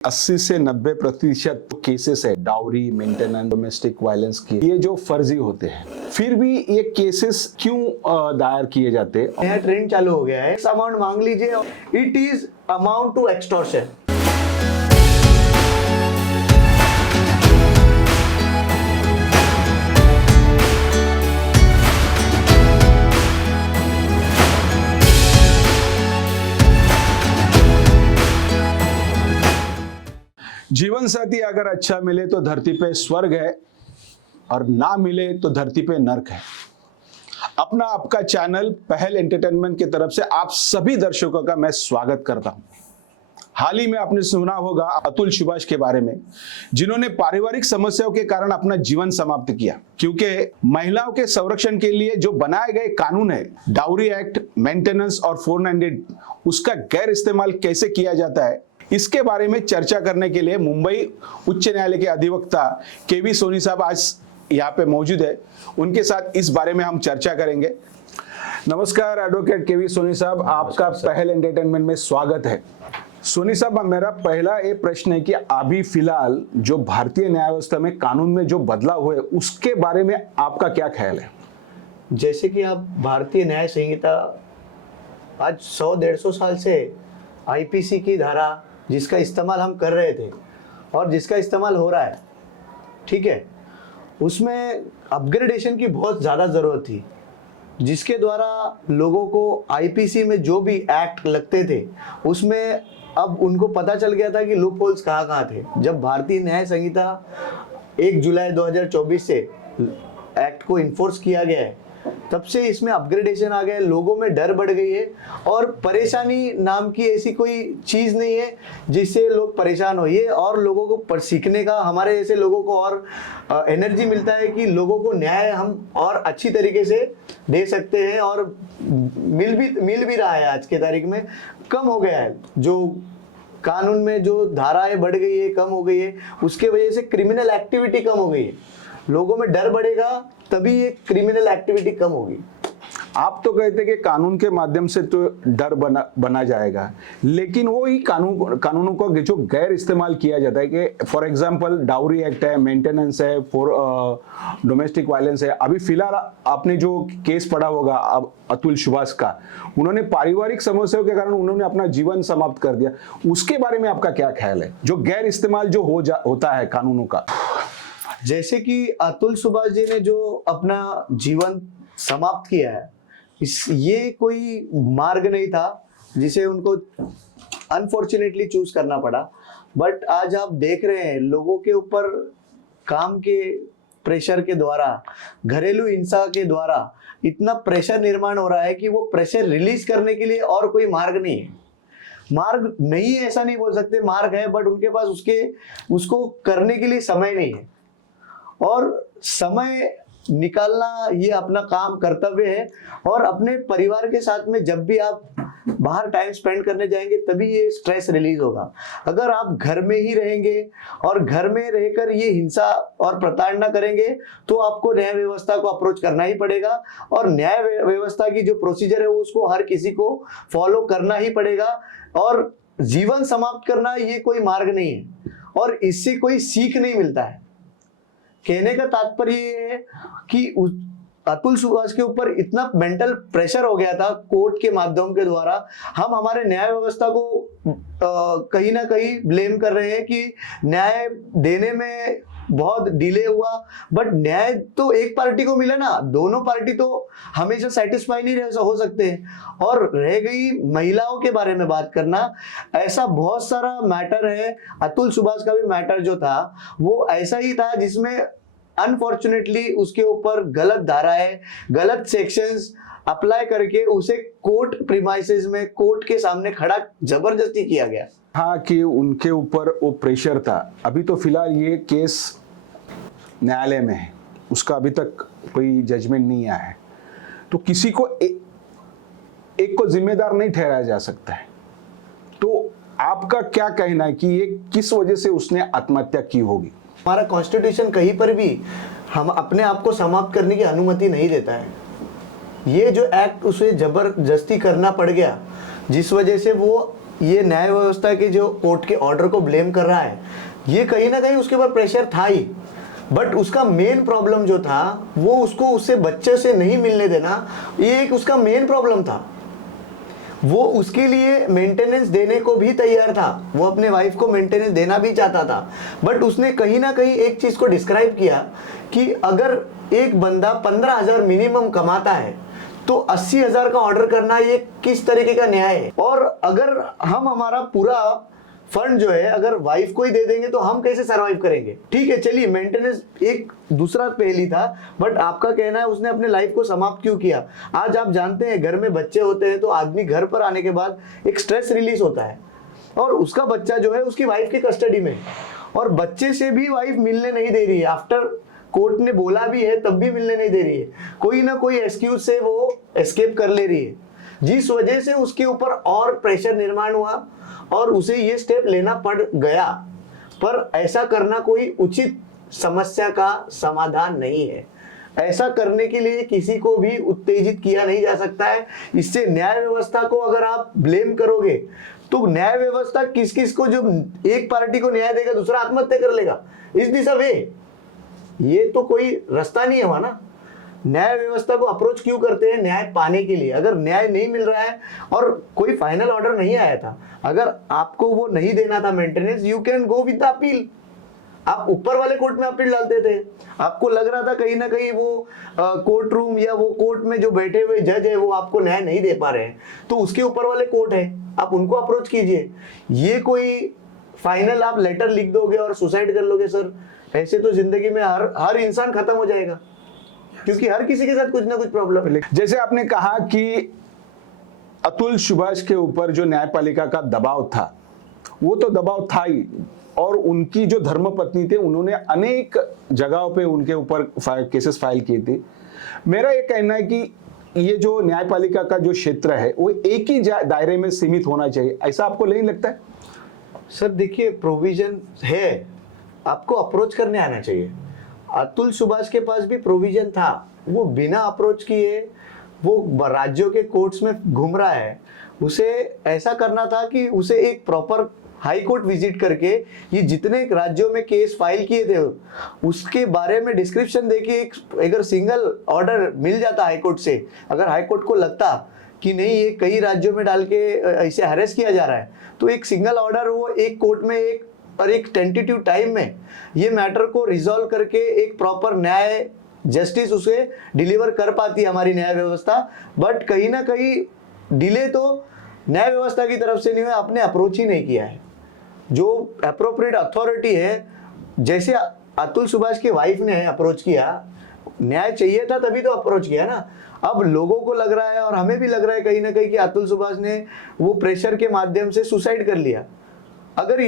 80 से 90% केसेस है dowry, maintenance, domestic violence के, ये जो फर्जी होते हैं। फिर भी ये केसेस क्यों दायर किए जाते हैं? नया ट्रेंड चालू हो गया है, अमाउंट मांग लीजिए, it is amount to extortion. जीवन साथी अगर अच्छा मिले तो धरती पे स्वर्ग है, और ना मिले तो धरती पे नर्क है। अपना आपका चैनल पहल एंटरटेनमेंट की तरफ से आप सभी दर्शकों का मैं स्वागत करता हूं। हाल ही में आपने सुना होगा अतुल सुभाष के बारे में, जिन्होंने पारिवारिक समस्याओं के कारण अपना जीवन समाप्त किया, क्योंकि महिलाओं के संरक्षण के लिए जो बनाए गए कानून है, डाउरी एक्ट, मेंटेनेंस और 498, उसका गैर इस्तेमाल कैसे किया जाता है, इसके बारे में चर्चा करने के लिए मुंबई उच्च न्यायालय के अधिवक्ता केवी सोनी साहब आज यहाँ पे मौजूद है। उनके साथ इस बारे में हम चर्चा करेंगे। नमस्कार एडवोकेट केवी सोनी साहब, आपका पहल एंटरटेनमेंट में स्वागत है। सोनी साहब, मेरा पहला ये प्रश्न है कि अभी फिलहाल जो भारतीय न्याय व्यवस्था में कानून में जो बदलाव हुए, उसके बारे में आपका क्या ख्याल है? जैसे कि आप भारतीय न्याय संहिता आज 100-150 साल से आईपीसी की धारा जिसका इस्तेमाल हम कर रहे थे और जिसका इस्तेमाल हो रहा है, ठीक है, उसमें अपग्रेडेशन की बहुत ज़्यादा ज़रूरत थी, जिसके द्वारा लोगों को आईपीसी में जो भी एक्ट लगते थे उसमें अब उनको पता चल गया था कि लूप होल्स कहाँ कहाँ थे। जब भारतीय न्याय संहिता 1 जुलाई 2024 से एक्ट को इन्फोर्स किया गया है, तब से इसमें अपग्रेडेशन आ गया है, लोगों में डर बढ़ गई है, और परेशानी नाम की ऐसी कोई चीज़ नहीं है जिससे लोग परेशान हो। ये और लोगों को सीखने का, हमारे जैसे लोगों को और एनर्जी मिलता है कि लोगों को न्याय हम और अच्छी तरीके से दे सकते हैं, और मिल भी रहा है। आज के तारीख में कम हो गया है, जो कानून में जो धाराएं बढ़ गई है, कम हो गई है, उसके वजह से क्रिमिनल एक्टिविटी कम हो गई है। लोगों में डर बढ़ेगा तभी ये क्रिमिनल एक्टिविटी कम होगी। आप तो कहते कि कानून के माध्यम से तो डर बना जाएगा, लेकिन वो ही कानूनों को जो गैर इस्तेमाल किया जाता है कि फॉर एग्जांपल डाउरी एक्ट है, मेंटेनेंस है, फॉर डोमेस्टिक वायलेंस है। अभी फिलहाल आपने जो केस पढ़ा होगा अब अतुल सुभाष का, उन्होंने पारिवारिक समस्याओं के कारण उन्होंने अपना जीवन समाप्त कर दिया। उसके बारे में आपका क्या ख्याल है, जो गैर इस्तेमाल जो होता है कानूनों का? जैसे कि अतुल सुभाष जी ने जो अपना जीवन समाप्त किया है, ये कोई मार्ग नहीं था जिसे उनको अनफॉर्चुनेटली चूज करना पड़ा। बट आज आप देख रहे हैं लोगों के ऊपर काम के प्रेशर के द्वारा, घरेलू हिंसा के द्वारा इतना प्रेशर निर्माण हो रहा है कि वो प्रेशर रिलीज करने के लिए और कोई मार्ग नहीं है। मार्ग नहीं है ऐसा नहीं बोल सकते, मार्ग है, बट उनके पास उसको करने के लिए समय नहीं है, और समय निकालना ये अपना काम कर्तव्य है। और अपने परिवार के साथ में जब भी आप बाहर टाइम स्पेंड करने जाएंगे तभी ये स्ट्रेस रिलीज होगा। अगर आप घर में ही रहेंगे और घर में रहकर ये हिंसा और प्रताड़ना करेंगे तो आपको न्याय व्यवस्था को अप्रोच करना ही पड़ेगा, और न्याय व्यवस्था की जो प्रोसीजर है वो उसको हर किसी को फॉलो करना ही पड़ेगा। और जीवन समाप्त करना ये कोई मार्ग नहीं है, और इससे कोई सीख नहीं मिलता है। कहने का तात्पर्य ये है कि अतुल सुभाष के ऊपर इतना मेंटल प्रेशर हो गया था कोर्ट के माध्यम के द्वारा। हम हमारे न्याय व्यवस्था को कहीं ना कहीं ब्लेम कर रहे हैं कि न्याय देने में बहुत डिले हुआ, बट न्याय तो एक पार्टी को मिला ना, दोनों पार्टी तो हमेशा सेटिस्फाई नहीं हो सकते हैं। और रह गई महिलाओं के बारे में बात करना, ऐसा बहुत सारा मैटर है। अतुल सुभाष का भी मैटर जो था वो ऐसा ही था जिसमें अनफॉर्चुनेटली उसके ऊपर गलत धाराएं, गलत सेक्शंस अप्लाई करके उसे कोर्ट प्रीमाइसेस में, कोर्ट के सामने खड़ा जबरदस्ती किया गया। हाँ, कि उनके ऊपर वो प्रेशर था। अभी तो फिलहाल ये केस न्यायालय में है, उसका अभी तक कोई जजमेंट नहीं आया है, तो किसी को एक को जिम्मेदार नहीं ठहराया जा सकता है। तो आपका क्या कहना है कि ये किस वजह से उसने आत्महत्या की होगी? हमारा कॉन्स्टिट्यूशन कहीं पर भी हम अपने आप को समाप्त करने की अनुमति नहीं देता है। ये जो एक्ट उसे जबरदस्ती करना पड़ गया, जिस वजह से वो ये न्याय व्यवस्था के जो कोर्ट के ऑर्डर को ब्लेम कर रहा है, ये कहीं ना कहीं उसके ऊपर प्रेशर था ही, बट उसका मेन प्रॉब्लम जो था वो उसको उससे बच्चे से नहीं मिलने देना, ये एक उसका मेन प्रॉब्लम था। वो उसके लिए मेंटेनेंस देने को भी तैयार था, वो अपने वाइफ को मेंटेनेंस देना भी चाहता था, बट उसने कहीं ना कहीं एक चीज को डिस्क्राइब किया कि अगर एक बंदा 15,000 मिनिमम कमाता है तो 80,000 का ऑर्डर करना ये किस तरीके का न्याय है। और अगर हम हमारा पूरा फंड जो है अगर वाइफ को ही दे देंगे तो हम कैसे सरवाइव करेंगे। ठीक है, चलिए मेंटेनेंस एक दूसरा पहली था, बट आपका कहना है उसने अपने लाइफ को समाप्त क्यों किया। आज आप जानते हैं घर में बच्चे होते हैं तो आदमी घर पर आने के बाद एक स्ट्रेस रिलीज होता है, और उसका बच्चा जो है उसकी वाइफ की कस्टडी में, और बच्चे से भी वाइफ मिलने नहीं दे रही है, आफ्टर कोर्ट ने बोला भी है तब भी मिलने नहीं दे रही है, कोई ना कोई एक्सक्यूज से वो एस्केप कर ले रही है, जिस वजह से उसके ऊपर और प्रेशर निर्माण हुआ और उसे ये स्टेप लेना पड़ गया। पर ऐसा करना कोई उचित समस्या का समाधान नहीं है, ऐसा करने के लिए किसी को भी उत्तेजित किया नहीं जा सकता है। इससे न्याय व्यवस्था को अगर आप ब्लेम करोगे तो न्याय व्यवस्था किस किस को, जो एक पार्टी को न्याय देगा दूसरा आत्महत्या कर लेगा, इज दिस अ वे? ये तो कोई रास्ता नहीं है ना। न्याय व्यवस्था को अप्रोच क्यों करते हैं? न्याय पाने के लिए। अगर न्याय नहीं मिल रहा है और कोई फाइनल ऑर्डर नहीं आया था, अगर आपको वो नहीं देना था maintenance, you can go with the appeal. आप ऊपर वाले कोर्ट में अपील डालते थे, आपको लग रहा था कहीं ना कहीं वो कोर्ट रूम या वो कोर्ट में जो बैठे हुए जज है वो आपको न्याय नहीं दे पा रहे हैं, तो उसके ऊपर वाले कोर्ट है, आप उनको अप्रोच कीजिए। ये कोई फाइनल आप लेटर लिख दोगे और सुसाइड कर लोगे सर, ऐसे तो जिंदगी में हर इंसान खत्म हो जाएगा, क्योंकि हर किसी के साथ कुछ ना कुछ प्रॉब्लम है। जैसे आपने कहा कि अतुल सुभाष के ऊपर जो न्यायपालिका का दबाव था, वो तो दबाव था ही, और उनकी जो धर्मपत्नी थे उन्होंने अनेक जगहों पे उनके ऊपर केसेस फाइल किए थे। मेरा ये कहना है कि ये जो न्यायपालिका का जो क्षेत्र है वो एक ही दायरे में सीमित होना चाहिए, ऐसा आपको नहीं लगता है? सर देखिए, प्रोविजन है, आपको अप्रोच करने आना चाहिए। अतुल सुभाष के पास भी प्रोविजन था, वो बिना अप्रोच किए वो राज्यों के कोर्ट्स में घूम रहा है। उसे ऐसा करना था कि उसे एक प्रॉपर हाई कोर्ट विजिट करके ये जितने राज्यों में केस फाइल किए थे उसके बारे में डिस्क्रिप्शन देके एक अगर सिंगल ऑर्डर मिल जाता हाई कोर्ट से, अगर हाई कोर्ट को लगता कि नहीं ये कई राज्यों में डाल के ऐसे हरेस किया जा रहा है, तो एक सिंगल ऑर्डर वो एक कोर्ट में एक टेंटेटिव टाइम में ये मैटर को रिजॉल्व करके एक प्रॉपर न्याय जस्टिस उसे डिलीवर कर पाती है हमारी न्याय व्यवस्था। बट कहीं ना कहीं डिले तो न्याय व्यवस्था की तरफ से नहीं हुआ, आपने अप्रोच ही नहीं किया है। जो अप्रोप्रिएट अथॉरिटी है, जैसे अतुल सुभाष की वाइफ ने अप्रोच किया, न्याय चाहिए था तभी तो अप्रोच किया ना। अब लोगों को लग रहा है और हमें भी लग रहा है कहीं ना कहीं कि अतुल सुभाष ने वो प्रेशर के माध्यम से सुसाइड कर लिया। अगर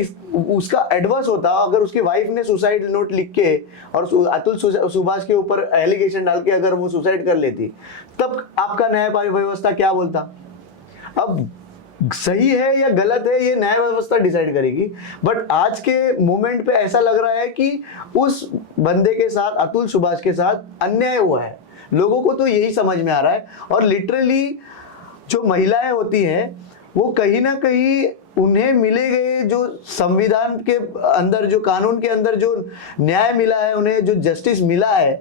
उसका एडवर्स होता, अगर उसकी वाइफ ने सुसाइड नोट लिख के और अतुल सुभाष के ऊपर एलिगेशन डाल के अगर वो सुसाइड कर लेती, तब आपका न्याय व्यवस्था क्या बोलता? अब सही है या गलत है ये न्याय व्यवस्था डिसाइड करेगी, बट आज के मोमेंट पे ऐसा लग रहा है कि उस बंदे के साथ, अतुल सुभाष के साथ अन्याय हुआ है। लोगों को तो यही समझ में आ रहा है, और लिटरली जो महिलाएं होती हैं वो कहीं ना कहीं उन्हें मिले गए जो संविधान के अंदर, जो कानून के अंदर जो न्याय मिला है, उन्हें जो जस्टिस मिला है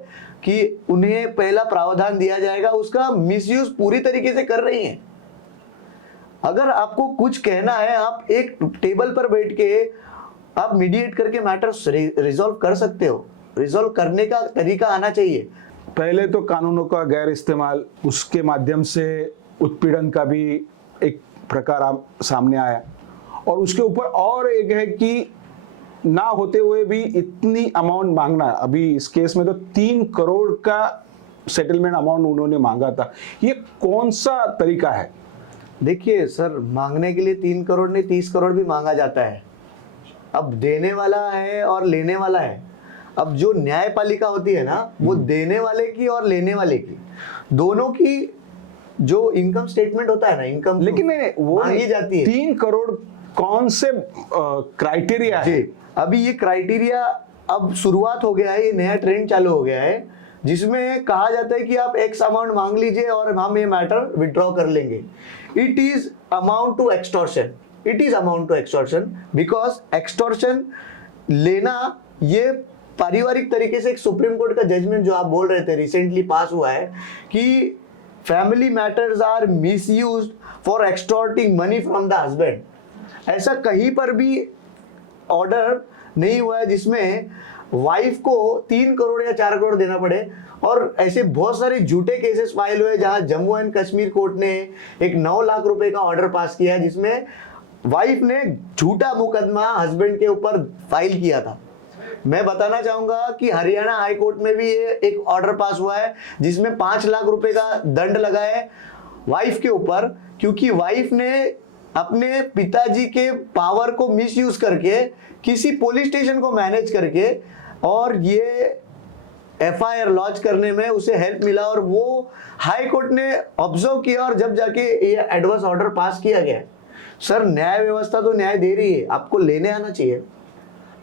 कि उन्हें पहला प्रावधान दिया जाएगा, उसका मिसयूज पूरी तरीके से कर रही हैं। अगर आपको कुछ कहना है, आप एक टेबल पर बैठ के आप मीडिएट करके मैटर रिजॉल्व कर सकते हो, रिजॉल्व करने का तरीका आना चाहिए। पहले तो कानूनों का गैर इस्तेमाल, उसके माध्यम से उत्पीड़न का भी एक प्रकार सामने आया, और उसके ऊपर और एक है कि ना होते हुए भी इतनी अमाउंट मांगना। अभी इस केस में तो 3 करोड़ का सेटलमेंट अमाउंट उन्होंने मांगा था, ये कौन सा तरीका है? देखिए सर, मांगने के लिए 3 करोड़ नहीं 30 करोड़ भी मांगा जाता है। अब देने वाला है और लेने वाला है। अब जो न्यायपालिका होती है ना, वो देने वाले की और लेने वाले की, दोनों की जो इनकम स्टेटमेंट होता है ना, इनकम, लेकिन वो मांगी जाती है। 3 करोड़ कौन से क्राइटेरिया है? अभी ये क्राइटेरिया अब शुरुआत हो गया है, ये नया ट्रेंड चालू हो गया है, जिसमें कहा जाता है कि आप एक्स अमाउंट मांग लीजिए और हम ये मैटर विड्रॉ कर लेंगे। It is amount to extortion. It is amount to extortion, because extortion लेना ये पारिवारिक तरीके से एक सुप्रीम कोर्ट का जजमेंट जो आप बोल रहे थे रिसेंटली पास हुआ है कि family matters are misused for extorting money from the husband, ऐसा कहीं पर भी ऑर्डर नहीं हुआ है जिसमें वाइफ को 3 करोड़ या 4 करोड़ देना पड़े। और ऐसे बहुत सारे झूठे केसेस फाइल हुए जहां जम्मू एंड कश्मीर कोर्ट ने एक 9 लाख रुपए का ऑर्डर पास किया है जिसमें वाइफ ने झूठा मुकदमा हस्बैंड के ऊपर फाइल किया था। मैं बताना चाहूंगा कि हरियाणा हाई कोर्ट में भी ये एक ऑर्डर पास हुआ है जिसमें 5 लाख रुपए का दंड लगा है वाइफ के ऊपर, क्योंकि वाइफ ने अपने पिताजी के पावर को मिसयूज करके किसी पुलिस स्टेशन को मैनेज करके और ये एफआईआर लॉन्च करने में उसे हेल्प मिला और वो हाई कोर्ट ने ऑब्जर्व किया और जब जाके ये एडवर्स ऑर्डर पास किया गया। सर न्याय व्यवस्था तो न्याय दे रही है, आपको लेने आना चाहिए।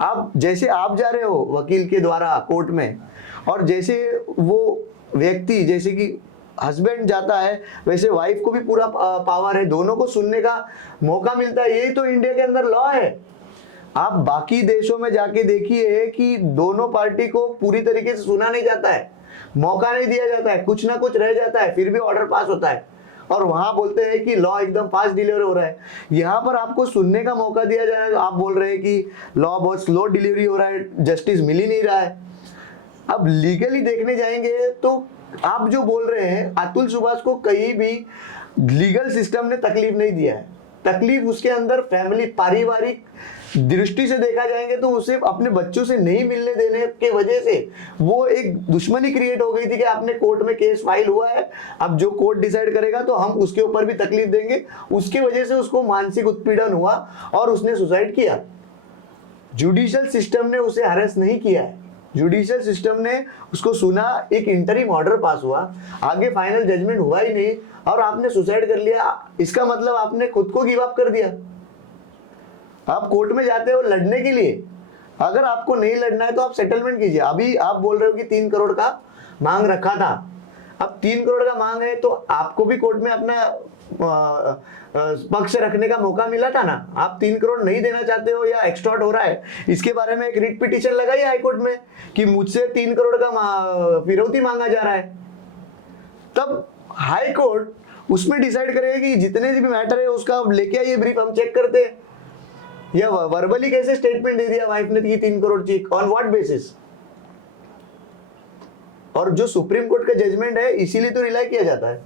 आप जैसे आप जा रहे हो वकील के द्वारा कोर्ट में और जैसे वो व्यक्ति जैसे कि हस्बैंड जाता है वैसे वाइफ को भी पूरा पावर है, दोनों को सुनने का मौका मिलता है। यही तो इंडिया के अंदर लॉ है। आप बाकी देशों में जाके देखिए कि दोनों पार्टी को पूरी तरीके से सुना नहीं जाता है, मौका नहीं दिया जाता है, कुछ ना कुछ रह जाता है, फिर भी ऑर्डर पास होता है और वहां बोलते हैं कि लॉ एकदम फास्ट डिलीवर हो रहा है। यहाँ पर आपको सुनने का मौका दिया जा रहा है, आप बोल रहे हैं कि लॉ बहुत स्लो डिलीवरी हो रहा है, जस्टिस मिल ही नहीं रहा है। अब लीगली देखने जाएंगे तो आप जो बोल रहे हैं अतुल सुभाष को कहीं भी लीगल सिस्टम ने तकलीफ नहीं दिया है। तकलीफ उसके अंदर फैमिली पारिवारिक दृष्टि से देखा जाएंगे तो उसे अपने बच्चों से नहीं मिलने देने के वजह से वो एक दुश्मनी क्रिएट हो गई थी कि आपने कोर्ट में केस फाइल हुआ है, अब जो कोर्ट डिसाइड करेगा तो हम उसके ऊपर भी तकलीफ देंगे। उसके वजह से उसको मानसिक उत्पीड़न हुआ और उसने सुसाइड किया। जुडिशियल सिस्टम ने उसे अरेस्ट नहीं किया है, जुडिशियल सिस्टम ने उसको सुना, एक इंटरिम ऑर्डर पास हुआ, आगे फाइनल जजमेंट हुआ ही नहीं और आपने सुसाइड कर लिया। इसका मतलब आपने खुद को गिव अप कर दिया। आप कोर्ट में जाते हो लड़ने के लिए, अगर आपको नहीं लड़ना है तो आप सेटलमेंट कीजिए। अभी आप बोल रहे हो कि 3 करोड़ का मांग रखा था, अब 3 करोड़ का मांग है तो आपको भी कोर्ट में अपना पक्ष रखने का मौका मिला था ना। आप 3 करोड़ नहीं देना चाहते हो या एक्सटॉर्ट हो रहा है, इसके बारे में एक रिट पिटीशन लगाइए हाई कोर्ट में कि मुझसे 3 करोड़ का फिरौती मांगा जा रहा है। तब हाई कोर्ट उसमें डिसाइड करेगा कि जितने भी मैटर है उसका लेके आइए ब्रीफ, हम चेक करते हैं। या वर्बली कैसे स्टेटमेंट दे दिया वाइफ ने कि 3 करोड़ चाहिए, ऑन व्हाट बेसिस? और जो सुप्रीम कोर्ट का जजमेंट है इसीलिए तो रिलाई किया जाता है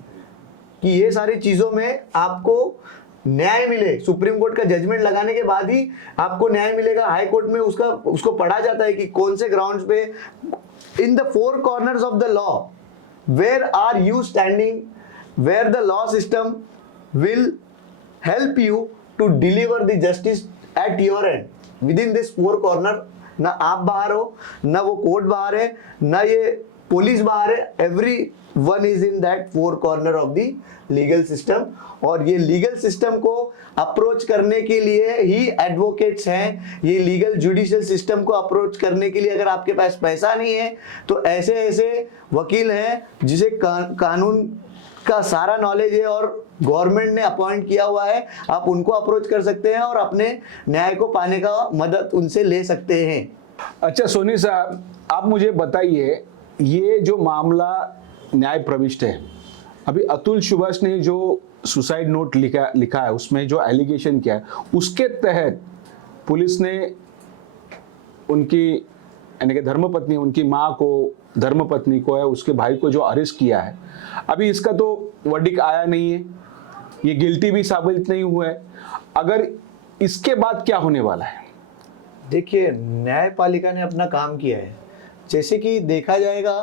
कि ये सारी चीजों में आपको न्याय मिले। सुप्रीम कोर्ट का जजमेंट लगाने के बाद ही आपको न्याय मिलेगा। हाई कोर्ट में उसको पढ़ा जाता है कि कौन से ग्राउंड्स पे in the 4 corners of the law where are you standing, where the law system will help you to deliver the justice at your end within this 4 corner. ना आप बाहर हो, ना वो कोर्ट बाहर है, ना ये पुलिस बाहर है, every one is in that 4 corner of the legal system. और ये लीगल सिस्टम को अप्रोच करने के लिए ही एडवोकेट्स हैं। ये लीगल जुडिशियल सिस्टम को अप्रोच करने के लिए अगर आपके पास पैसा नहीं है तो ऐसे ऐसे वकील हैं जिसे कानून का सारा नॉलेज है और गवर्नमेंट ने अपॉइंट किया हुआ है, आप उनको अप्रोच कर सकते हैं और अपने न्याय को पाने का मदद उनसे ले सकते हैं। अच्छा सोनी साहब, आप मुझे बताइए ये जो मामला न्याय प्रविष्ट है, अभी अतुल सुभाष ने जो सुसाइड नोट लिखा है उसमें जो एलिगेशन किया है उसके तहत पुलिस ने उनकी यानी कि धर्मपत्नी, उनकी माँ को, धर्मपत्नी को है, उसके भाई को जो अरेस्ट किया है, अभी इसका तो वर्डिक्ट आया नहीं है, ये गिल्टी भी साबित नहीं हुआ है। अगर इसके बाद क्या होने वाला है? देखिए न्यायपालिका ने अपना काम किया है। जैसे कि देखा जाएगा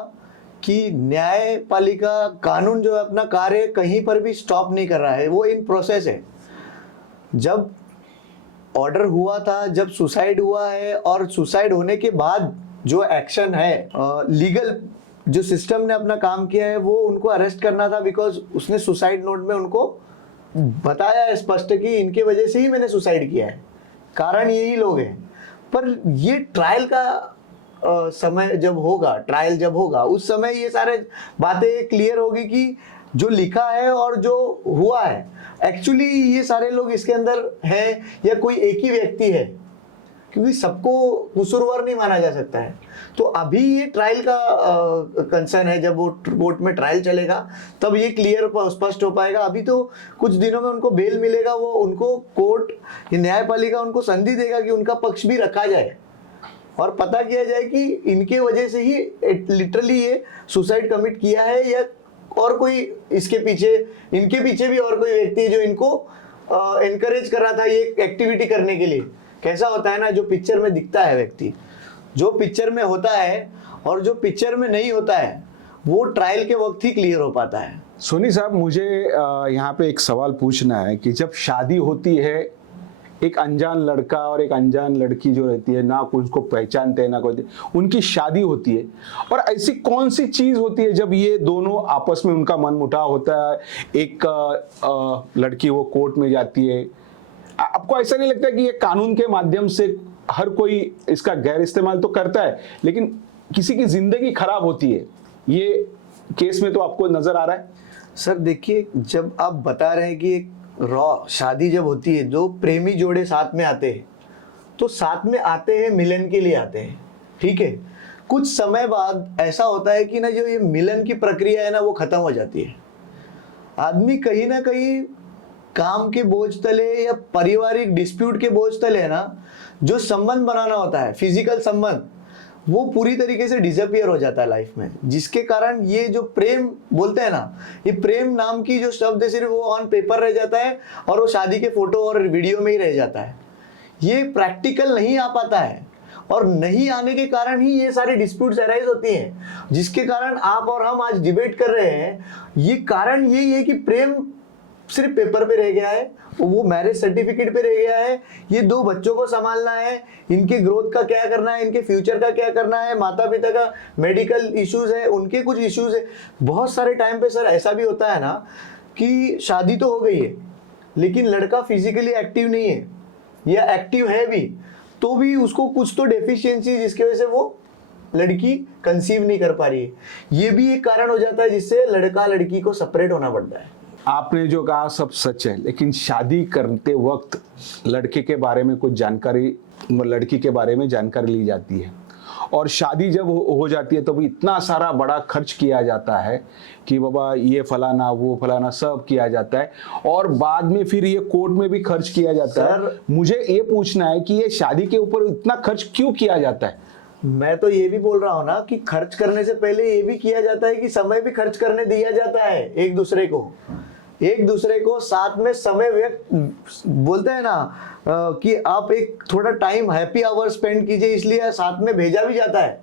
कि न्यायपालिका कानून जो है अपना कार्य कहीं पर भी स्टॉप नहीं कर रहा है, वो इन प्रोसेस है। जब ऑर्डर हुआ था, जब सुसाइड हुआ है और सुसाइड होने के बाद जो एक्शन है लीगल जो सिस्टम ने अपना काम किया है वो उनको अरेस्ट करना था, बिकॉज उसने सुसाइड नोट में उनको बताया है स्पष्ट कि इनके वजह से ही मैंने सुसाइड किया है, कारण यही लोग हैं। पर ये ट्रायल का समय जब होगा, ट्रायल जब होगा उस समय ये सारे बातें क्लियर होगी कि जो लिखा है और जो हुआ है, एक्चुअली ये सारे लोग इसके अंदर हैं या कोई एक ही व्यक्ति है, क्योंकि सबको कसूरवार नहीं माना जा सकता है। तो अभी ये ट्रायल का कंसर्न है, जब वो कोर्ट में ट्रायल चलेगा तब ये क्लियर स्पष्ट हो पाएगा। अभी तो कुछ दिनों में उनको बेल मिलेगा, वो उनको कोर्ट, न्यायपालिका उनको संधि देगा कि उनका पक्ष भी रखा जाए और पता किया जाए कि इनके वजह से ही लिटरली ये सुसाइड कमिट किया है या और कोई इसके पीछे, इनके पीछे भी और कोई व्यक्ति है जो इनको एनकरेज कर रहा था ये एक्टिविटी करने के लिए। कैसा होता है ना, जो पिक्चर में दिखता है व्यक्ति, जो पिक्चर में होता है और जो पिक्चर में नहीं होता है, वो ट्रायल के वक्त ही क्लियर हो पाता है। सोनी साहब, मुझे यहाँ पे एक सवाल पूछना है कि जब शादी होती है, एक अनजान लड़का और एक अनजान लड़की जो रहती है, ना कोई उसको पहचानते हैं ना कोई, उनकी शादी होती है, और ऐसी कौन सी चीज होती है जब ये दोनों आपस में उनका मनमुटाव होता है, एक लड़की वो कोर्ट में जाती है, आपको ऐसा नहीं लगता कि ये कानून के माध्यम से हर कोई इसका गैर इस्तेमाल तो करता है, लेकिन किसी की जिंदगी खराब होती है, ये केस में तो आपको नजर आ रहा है? सर देखिए, जब आप बता रहे हैं कि एक शादी जब होती है, जो प्रेमी जोड़े साथ में आते हैं, तो साथ में आते हैं मिलन के लिए आते हैं, ठीक है। कुछ समय बाद ऐसा होता है कि ना, जो ये मिलन की प्रक्रिया है ना, वो खत्म हो जाती है। आदमी कहीं ना कहीं काम के बोझ तले या पारिवारिक डिस्प्यूट के बोझ तले है ना, जो संबंध बनाना होता है, फिजिकल संबंध, वो पूरी तरीके से डिसअपियर हो जाता है लाइफ में, जिसके कारण ये जो प्रेम बोलते हैं ना, ये प्रेम नाम की जो शब्द है, सिर्फ वो ऑन पेपर रह जाता है और वो शादी के फोटो और वीडियो में ही रह जाता है। ये प्रैक्टिकल नहीं आ पाता है, और नहीं आने के कारण ही ये सारी डिस्प्यूट्स अराइज होती हैं, जिसके कारण आप और हम आज डिबेट कर रहे हैं। ये कारण यही है कि प्रेम सिर्फ पेपर पे रह गया है, वो मैरिज सर्टिफिकेट पे रह गया है। ये दो बच्चों को संभालना है, इनके ग्रोथ का क्या करना है, इनके फ्यूचर का क्या करना है, माता पिता का मेडिकल इश्यूज है, उनके कुछ इश्यूज है। बहुत सारे टाइम पे सर ऐसा भी होता है ना कि शादी तो हो गई है, लेकिन लड़का फिजिकली एक्टिव नहीं है, या एक्टिव है भी तो भी उसको कुछ तो डेफिशिएंसी, जिसकी वजह से वो लड़की कंसीव नहीं कर पा रही है। ये भी एक कारण हो जाता है जिससे लड़का लड़की को सेपरेट होना पड़ता है। आपने जो कहा सब सच है, लेकिन शादी करते वक्त लड़के के बारे में कुछ जानकारी, लड़की के बारे में जानकारी ली जाती है, और शादी जब हो जाती है तो भी इतना सारा बड़ा खर्च किया जाता है कि बाबा ये फलाना वो फलाना सब किया जाता है, और बाद में फिर ये कोर्ट में भी खर्च किया जाता है। मुझे ये पूछना है कि ये शादी के ऊपर इतना खर्च क्यों किया जाता है? मैं तो ये भी बोल रहा हूँ ना कि खर्च करने से पहले ये भी किया जाता है कि समय भी खर्च करने दिया जाता है, एक दूसरे को साथ में समय व्यक्त, बोलते हैं ना कि आप एक थोड़ा टाइम हैप्पी आवर स्पेंड कीजिए, इसलिए साथ में भेजा भी जाता है।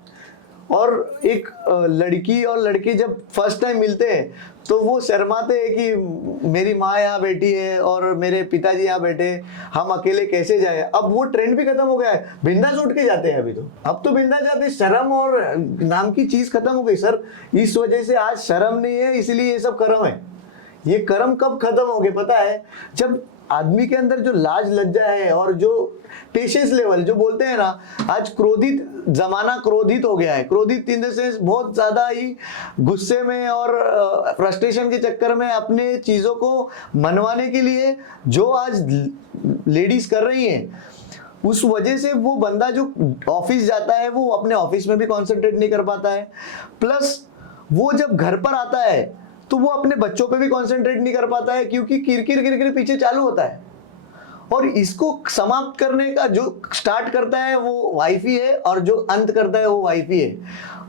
और एक लड़की और लड़के जब फर्स्ट टाइम मिलते हैं तो वो शर्माते हैं कि मेरी माँ यहाँ बैठी है और मेरे पिताजी यहाँ बैठे, हम अकेले कैसे जाए। अब वो ट्रेंड भी खत्म हो गया है, बिंदास उठ के जाते हैं। अब तो बिंदास जाते हैं, शर्म और नाम की चीज खत्म हो गई सर। इस वजह से आज शर्म नहीं है, इसलिए ये सब कर्म है। ये कर्म कब खत्म हो गए पता है? जब आदमी के अंदर जो लाज लज्जा है और जो पेशेंस लेवल, जो बोलते हैं ना, आज क्रोधित जमाना क्रोधित हो गया है। क्रोधित इन द सेंस बहुत ज्यादा ही गुस्से में और फ्रस्ट्रेशन के चक्कर में अपने चीजों को मनवाने के लिए जो आज लेडीज कर रही हैं, उस वजह से वो बंदा जो ऑफिस जाता है वो अपने ऑफिस में भी कॉन्सेंट्रेट नहीं कर पाता है, प्लस वो जब घर पर आता है तो वो अपने बच्चों पे भी कंसंट्रेट नहीं कर पाता है, क्योंकि किरकिर पीछे चालू होता है। और इसको समाप्त करने का जो स्टार्ट करता है वो वाइफ ही है, और जो अंत करता है वो वाइफ ही है।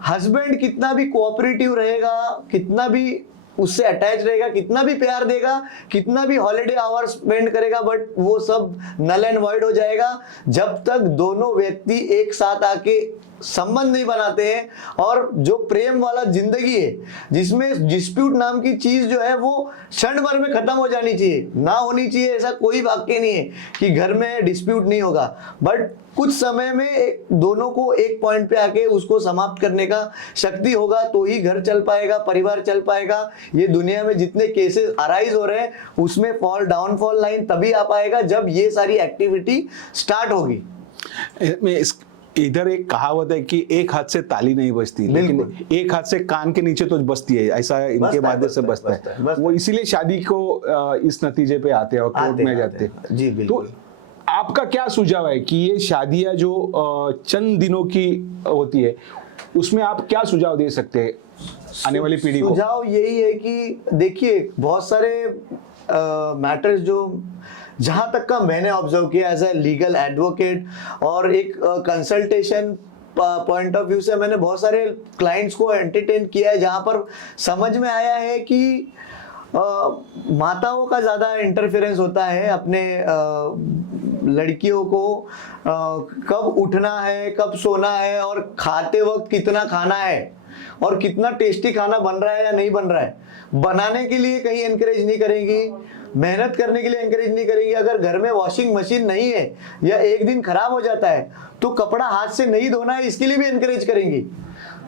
हस्बैंड कितना भी कोऑपरेटिव रहेगा, कितना भी उससे अटैच रहेगा, कितना भी प्यार देगा, कितना भी हॉलिडे आवर्स स्पेंड करेगा, बट वो सब नल एंड वॉइड हो जाएगा जब तक दोनों व्यक्ति एक साथ आके संबंध नहीं बनाते हैं। और जो प्रेम वाला जिंदगी है, जिसमें डिस्प्यूट नाम की चीज जो है वो क्षण भर में खत्म हो जानी चाहिए, ना होनी चाहिए। ऐसा कोई वाक्य नहीं है कि घर में डिस्प्यूट नहीं होगा, बट कुछ समय में दोनों को एक पॉइंट पे आके उसको समाप्त करने का शक्ति होगा, तो ही घर चल पाएगा, परिवार चल पाएगा। ये दुनिया में जितने केसेस अराइज हो रहे हैं उसमें फॉल डाउनफॉल लाइन तभी आ पाएगा जब ये सारी एक्टिविटी स्टार्ट होगी। इधर एक कहावत है कि एक हाथ से ताली नहीं बजती, लेकिन एक हाथ से कान के नीचे तो बजती है, ऐसा इनके माध्यम से बजता है। वो इसीलिए शादी को इस नतीजे पे आते हैं और कोर्ट में जाते हैं। जी तो बिल्कुल। आपका क्या सुझाव है कि ये शादियां जो चंद दिनों की होती है, उसमें आप क्या सुझाव दे सकते हैं आने वाली पीढ़ी को? सुझाव यही है कि देखिए, बहुत सारे मैटर्स जो जहां तक का मैंने ऑब्जर्व किया एज ए लीगल एडवोकेट और एक कंसल्टेशन पॉइंट ऑफ व्यू से, मैंने बहुत सारे क्लाइंट्स को एंटरटेन किया है जहां पर समझ में आया है कि माताओं का ज़्यादा इंटरफेरेंस होता है अपने लड़कियों को कब उठना है, कब सोना है, और खाते वक्त कितना खाना है, और कितना टेस्टी खाना बन रहा है या नहीं बन रहा है, बनाने के लिए कहीं एनकरेज नहीं करेंगी, मेहनत करने के लिए एनकरेज नहीं करेंगी। अगर घर में वॉशिंग मशीन नहीं है या एक दिन खराब हो जाता है तो कपड़ा हाथ से नहीं धोना है, इसके लिए भी एनकरेज करेंगी।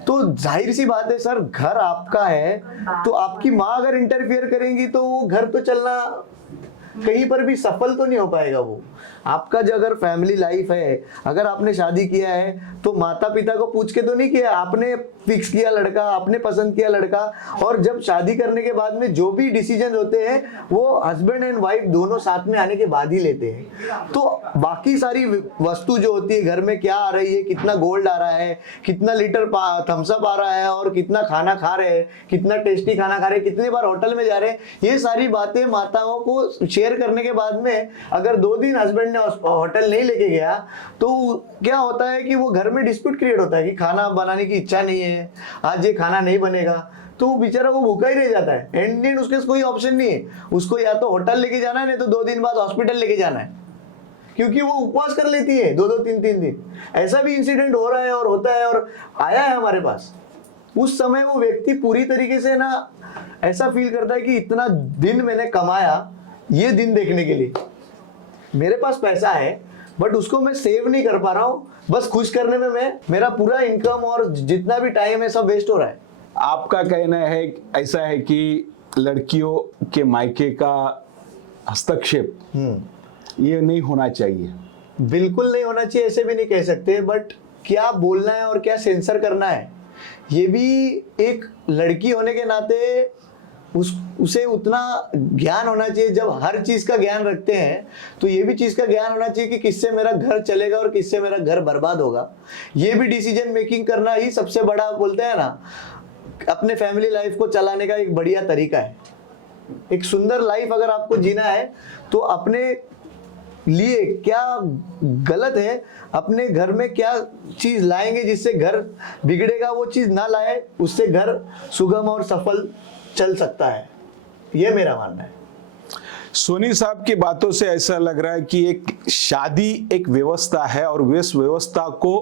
तो जाहिर सी बात है सर, घर आपका है, तो आपकी माँ अगर इंटरफियर करेंगी तो वो घर तो चलना कहीं पर भी सफल तो नहीं हो पाएगा। वो आपका जो अगर फैमिली लाइफ है, अगर आपने शादी किया है तो माता पिता को पूछ के तो नहीं किया, आपने फिक्स किया लड़का, आपने पसंद किया लड़का, और जब शादी करने के बाद में जो भी डिसीजन होते हैं वो हस्बैंड एंड वाइफ दोनों साथ में आने के बाद ही लेते हैं। तो बाकी सारी वस्तु जो होती है घर में, क्या आ रही है, कितना गोल्ड आ रहा है, कितना लीटर थम्सअप आ रहा है, और कितना खाना खा रहे हैं, कितना टेस्टी खाना खा रहे हैं, कितनी बार होटल में जा रहे हैं, ये सारी बातें माताओं को शेयर करने के बाद में अगर 2 दिन हस्बैंड ने होटल नहीं लेके गया तो क्या होता है कि वो घर में डिस्प्यूट क्रिएट होता है कि खाना बनाने की इच्छा नहीं है, आज ये खाना नहीं बनेगा, तो वो बेचारा वो भूखा ही रह जाता है। एंड उसके कोई ऑप्शन नहीं है, उसको या तो होटल लेके जाना है, नहीं तो 2 दिन बाद हॉस्पिटल लेके जाना है, क्योंकि वो उपवास कर लेती है 2-2 3-3 दिन। ऐसा भी इंसिडेंट हो रहा है और होता है और आया है हमारे पास। उस समय वो व्यक्ति पूरी तरीके से ना ऐसा फील करता है कि इतना दिन मैंने कमाया ये दिन देखने के लिए, मेरे पास पैसा है बट उसको मैं सेव नहीं कर पा रहा हूँ, बस खुश करने में मेरा पूरा इनकम और जितना भी टाइम है सब वेस्ट हो रहा है। आपका कहना है ऐसा है कि लड़कियों के मायके का हस्तक्षेप ये नहीं होना चाहिए? बिल्कुल नहीं होना चाहिए, ऐसे भी नहीं कह सकते, बट क्या बोलना है और क्या सेंसर करना है ये भी एक लड़की होने के नाते उसे उतना ज्ञान होना चाहिए। जब हर चीज का ज्ञान रखते हैं तो ये भी चीज का ज्ञान होना चाहिए कि किससे मेरा घर चलेगा और किससे मेरा घर बर्बाद होगा। ये भी डिसीजन मेकिंग करना ही सबसे बड़ा, बोलते हैं ना, अपने फैमिली लाइफ को चलाने का एक बढ़िया तरीका है। एक सुंदर लाइफ अगर आपको जीना है तो अपने लिए क्या गलत है, अपने घर में क्या चीज लाएंगे जिससे घर बिगड़ेगा, वो चीज ना लाए, उससे घर सुगम और सफल चल सकता है। ये मेरा मानना है। सोनी साहब की बातों से ऐसा लग रहा है कि एक शादी एक व्यवस्था है और इस व्यवस्था को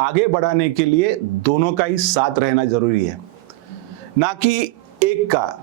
आगे बढ़ाने के लिए दोनों का ही साथ रहना जरूरी है, ना कि एक का।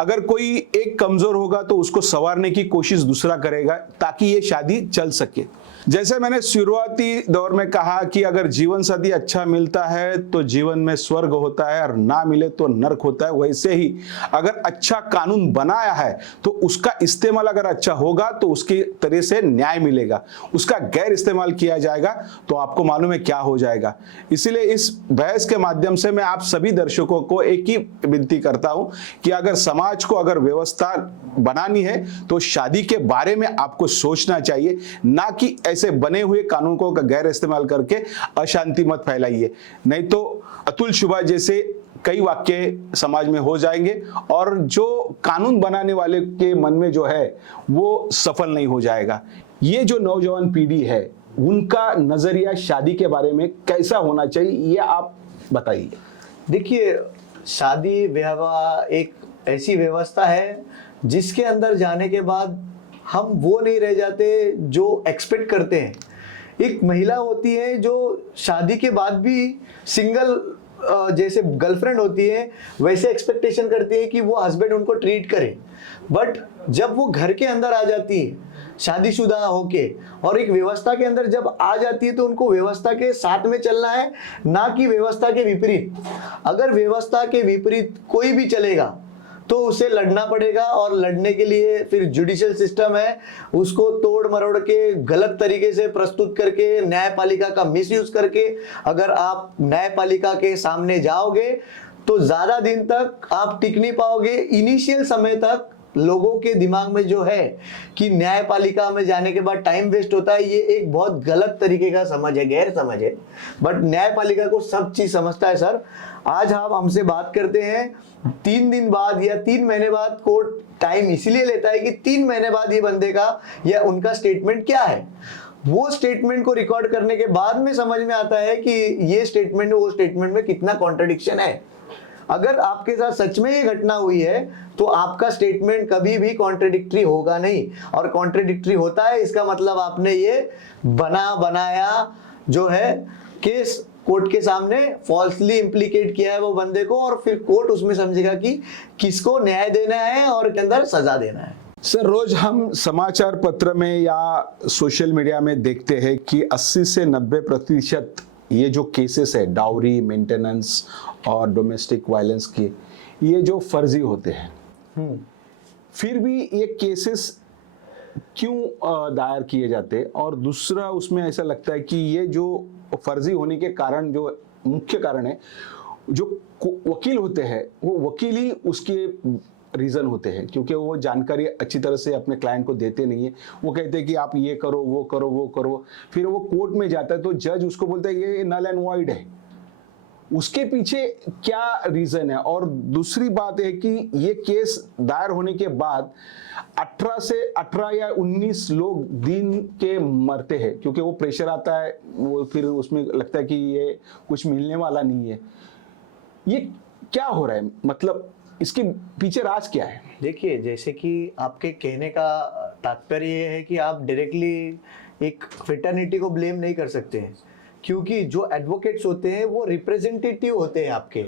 अगर कोई एक कमजोर होगा तो उसको संवारने की कोशिश दूसरा करेगा ताकि ये शादी चल सके। जैसे मैंने शुरुआती दौर में कहा कि अगर जीवन साथी अच्छा मिलता है तो जीवन में स्वर्ग होता है और ना मिले तो नर्क होता है, वैसे ही अगर अच्छा कानून बनाया है तो उसका इस्तेमाल अगर अच्छा होगा तो उसकी तरह से न्याय मिलेगा, उसका गैर इस्तेमाल किया जाएगा तो आपको मालूम है क्या हो जाएगा। इसीलिए इस बहस के माध्यम से मैं आप सभी दर्शकों को एक ही विनती करता हूं कि अगर समाज को अगर व्यवस्था बनानी है तो शादी के बारे में आपको सोचना चाहिए, ना कि ऐसे बने हुए कानूनों का गैर इस्तेमाल करके अशांति मत फैलाइए, नहीं तो अतुल शुभा जैसे कई वाक्य समाज में हो जाएंगे और जो कानून बनाने वाले के मन में जो है वो सफल नहीं हो जाएगा। ये जो नौजवान पीढ़ी है उनका नजरिया शादी के बारे में कैसा होना चाहिए, ये आप बताइए। देखिए, शादी विवाह एक ऐसी व्यवस्था है जिसके अंदर जाने के बाद हम वो नहीं रह जाते जो एक्सपेक्ट करते हैं। एक महिला होती है जो शादी के बाद भी सिंगल, जैसे गर्लफ्रेंड होती है वैसे एक्सपेक्टेशन करती है कि वो हस्बैंड उनको ट्रीट करे, बट जब वो घर के अंदर आ जाती है शादीशुदा होके और एक व्यवस्था के अंदर जब आ जाती है तो उनको व्यवस्था के साथ में चलना है, ना कि व्यवस्था के विपरीत। अगर व्यवस्था के विपरीत कोई भी चलेगा तो उसे लड़ना पड़ेगा, और लड़ने के लिए फिर जुडिशियल सिस्टम है, उसको तोड़ मरोड़ के गलत तरीके से प्रस्तुत करके, न्यायपालिका का मिसयूज करके अगर आप न्यायपालिका के सामने जाओगे तो ज्यादा दिन तक आप टिक नहीं पाओगे। इनिशियल समय तक लोगों के दिमाग में जो है कि न्यायपालिका में जाने के बाद टाइम वेस्ट होता है, ये एक बहुत गलत तरीके का समझ है, गैर समझ है। बट न्यायपालिका को सब चीज समझता है सर। आज आप हमसे बात करते हैं 3 दिन बाद या 3 महीने बाद, कोर्ट टाइम इसलिए लेता है कि 3 महीने बाद ये बंदे का या उनका स्टेटमेंट क्या है। वो स्टेटमेंट को रिकॉर्ड करने के बाद में समझ में आता है कि ये स्टेटमेंट वो स्टेटमेंट में कितना कॉन्ट्रडिक्शन है। अगर आपके साथ सच में ये घटना हुई है तो आपका स्टेटमेंट कभी भी कॉन्ट्रडिक्टरी होगा नहीं, और कॉन्ट्रडिक्टरी होता है इसका मतलब आपने ये बनाया जो है केस कोर्ट के सामने फॉल्सली इम्प्लीकेट किया है वो बंदे को, और फिर कोर्ट उसमें समझेगा कि किसको न्याय देना है और के अंदर सजा देना है। सर, रोज हम समाचार पत्र में या सोशल मीडिया में देखते हैं कि 80 से 90% ये जो केसेस है डाउरी, मेंटेनेंस और डोमेस्टिक वायलेंस के, ये जो फर्जी होते हैं। फिर भी ये केसेस क्यों दायर किए जाते हैं? और दूसरा उसमें ऐसा लगता है कि ये जो फर्जी होने के कारण, जो मुख्य कारण है, जो वकील होते हैं वो वकील ही उसके रीजन होते हैं, क्योंकि वो जानकारी अच्छी तरह से अपने क्लाइंट को देते नहीं है। वो कहते हैं कि आप ये करो, वो करो, वो करो, फिर वो कोर्ट में जाता है तो जज उसको बोलता है ये नल एंड वॉइड है। उसके पीछे क्या रीजन है? और दूसरी बात है कि ये केस दायर होने के बाद 18 या 19 लोग दिन के मरते हैं, क्योंकि वो प्रेशर आता है, वो फिर उसमें लगता है कि ये कुछ मिलने वाला नहीं है। ये क्या हो रहा है? मतलब इसके पीछे राज क्या है? देखिए, जैसे कि आपके कहने का तात्पर्य ये है कि आप डायरेक्टली एक फ्रेटर्निटी को ब्लेम नहीं कर सकते हैं, क्योंकि जो एडवोकेट्स होते हैं वो रिप्रेजेंटेटिव होते हैं आपके।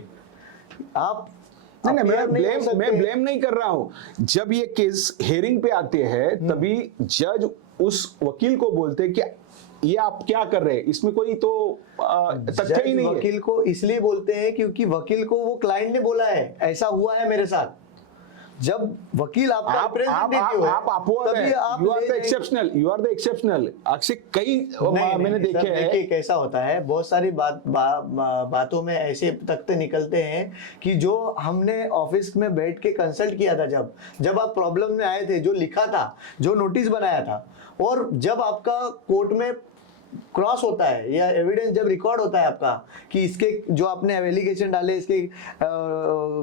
आप नहीं, मैं ब्लेम नहीं कर रहा हूं। जब ये केस हेयरिंग पे आते हैं तभी जज उस वकील को बोलते हैं कि ये आप क्या कर रहे हैं, इसमें कोई तो तथ्य ही नहीं है। वकील को इसलिए बोलते हैं क्योंकि वकील को वो क्लाइंट ने बोला है ऐसा हुआ है मेरे साथ। जब वकील आपका रिप्रेजेंटेटिव है, तभी आप you are the exceptional, you are the exceptional. अक्सर कई मैंने देखे हैं। देखिए कैसा होता है, बहुत सारी बातों में ऐसे तख्ते निकलते हैं कि जो हमने ऑफिस में बैठ के कंसल्ट किया था, जब आप प्रॉब्लम में आए थे, जो लिखा था, जो नोटिस बनाया था, और जब आपका कोर्ट में क्रॉस होता है या एविडेंस जब रिकॉर्ड होता है आपका कि इसके जो आपने एलिगेशन डाले इसके